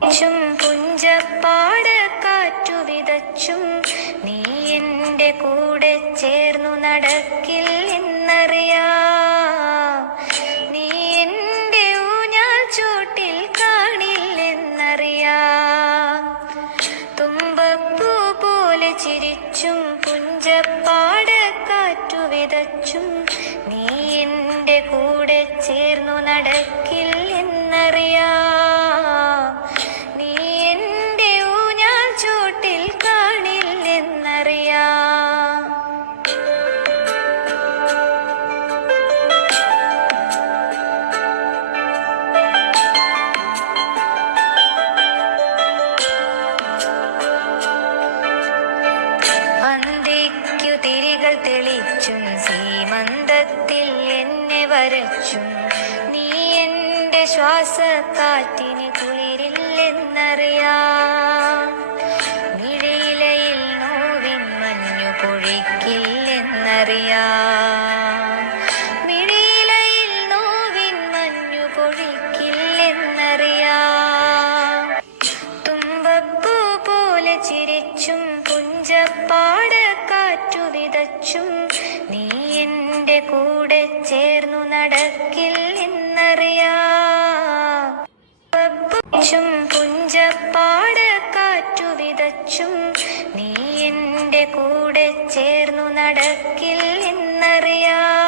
ചും പുഞ്ചപ്പാട് കാറ്റു വിതച്ചും നീ എന്റെ കൂടെ ചേർന്നു നടക്കിൽ എന്നറിയാം. നീ എന്റെ ഊഞ്ഞാൽ ചൂട്ടിൽ കാണില്ലെന്നറിയാം. തുമ്പപ്പൂ പോലെ ചിരിച്ചും പുഞ്ചപ്പാട് കാറ്റു വിതച്ചും നീ എന്റെ കൂടെ ചേർന്നു നടക്കിൽ എന്നറിയാം. നീ എന്റെ ഊഞ്ഞാൽ ചൂട്ടിൽ കാണില്ലെന്നറിയാം. അന്തിക്കു തിരികൾ തെളിച്ചും സീമന്തത്തിൽ എന്നെ വരച്ചും നീ എന്റെ ശ്വാസക്കാറ്റിന് കുളിരില്ലെന്നറിയാം. മിഴിയിലയിൽ നോവിൻ മഞ്ഞു പൊഴിക്കില്ലെന്നറിയാം. മിഴിയിലയിൽ നോവിൻ മഞ്ഞു പൊഴിക്കില്ലെന്നറിയാം. തുമ്പപ്പൂ പോലെ ചിരിച്ചും പുഞ്ചപ്പാട് കാറ്റു വിതച്ചും നീ എന്റെ കൂടെ ചേർന്നു നടക്കിൽ എന്നറിയാം. ചും പുഞ്ചപ്പാട് കാറ്റു വിതച്ചും നീ എന്റെ കൂടെ ചേർന്നു നടക്കിൽ എന്നറിയാം.